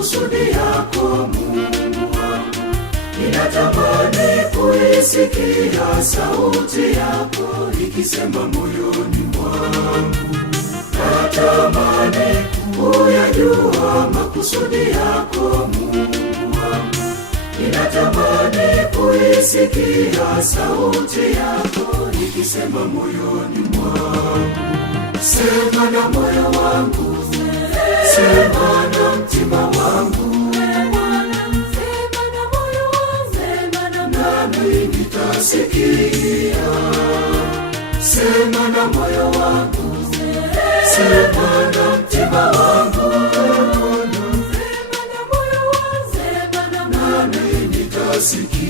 makusudi yako Mungu wangu. Ninatamani kuisikia sauti yako ikisema moyoni mwangu. Natamani kuyajua makusudi yako Mungu wangu. Ninatamani kuisikia sauti yako ikisema moyoni mwangu. Sema na moyo wangu, sema na mtima wangu, nami nitasikia. Sema na moyo wangu, sema na mtima wangu, nami nitasikia.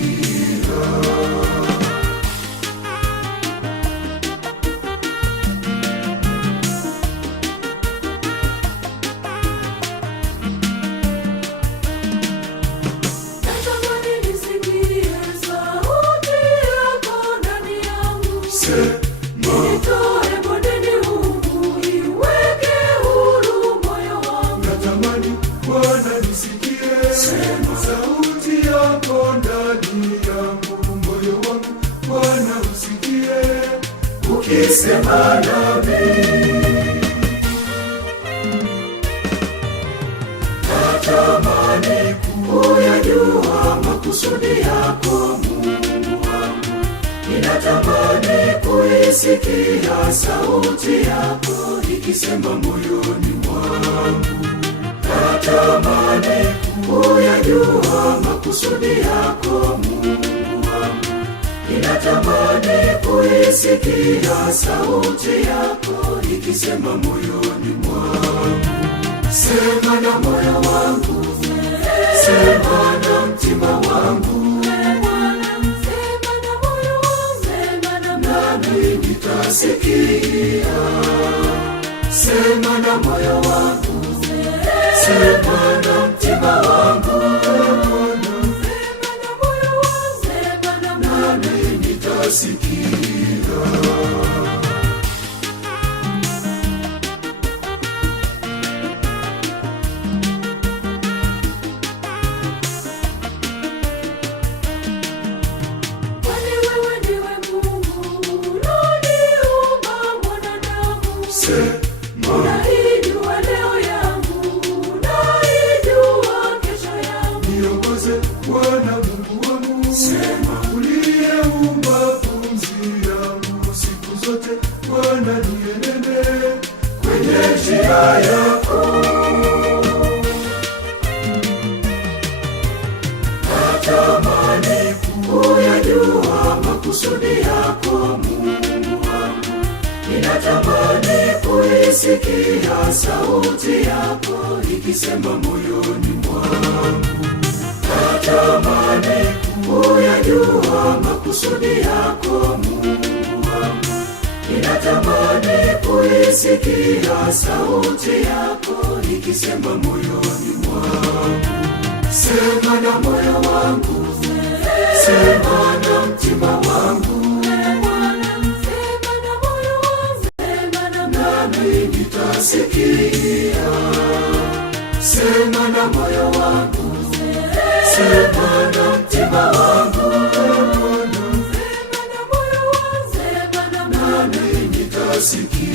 Nitoe bondeni humu, iweke huru moyo wangu. Natamani Bwana nisikie sauti yako ndani yangu, moyo wangu Bwana usikie ukisema nami. Natamani kuyajua makusudi yako Mungu wangu. Ninatamani kuisikia sauti yako ikisema moyoni mwangu. Natamani kuyajua makusudi yako Mungu wangu. Ninatamani kuisikia sauti yako ikisema moyoni mwangu. Sema na moyo wangu, sema na mtima wangu, nami nitasikia. Sema na moyo wangu, sema na mtima wangu, nami nitasikia. Unaijua leo yangu, unaijua kesho yangu. Niongoze Bwana Mungu wangu, uliyeumba pumzi yangu. Siku zote Bwana nienende kwenye njia yako. Natamani kuyajua makusudi yako Mungu wangu. Ninatamani kuisikia sauti yako ikisema moyoni mwangu. Natamani kuyajua makusudi yako Mungu wangu. Ninatamani kuisikia sauti yako ikisema moyoni mwangu. Sema na moyo wangu, sema na mtima wangu, nami nitasikia. Sema na moyo wangu, sema na mtima wangu, nami nitasikia.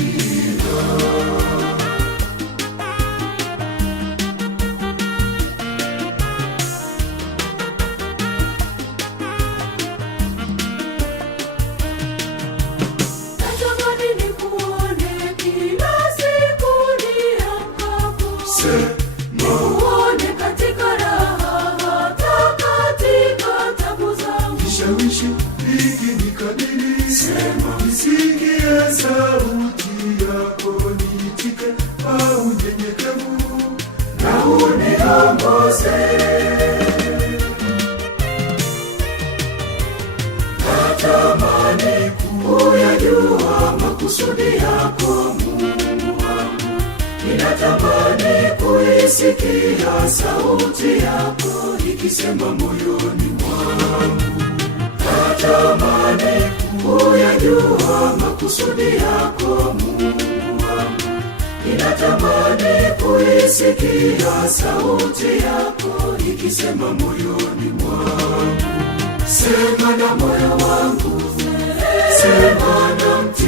Nione katika raha, hata katika tabu zangu. Nishawishi ikinikabili, nisikie sauti yako, niitike kwa unyenyekevu na uniongoze. Natamani kuyajua makusudi yako Mungu wangu. Ninatamani kuisikia sauti yako ikisema moyoni mwangu. Natamani kuyajua makusudi yako Mungu wangu. Ninatamani kuisikia sauti yako ikisema moyoni mwangu. Sema na moyo wangu, sema na mtima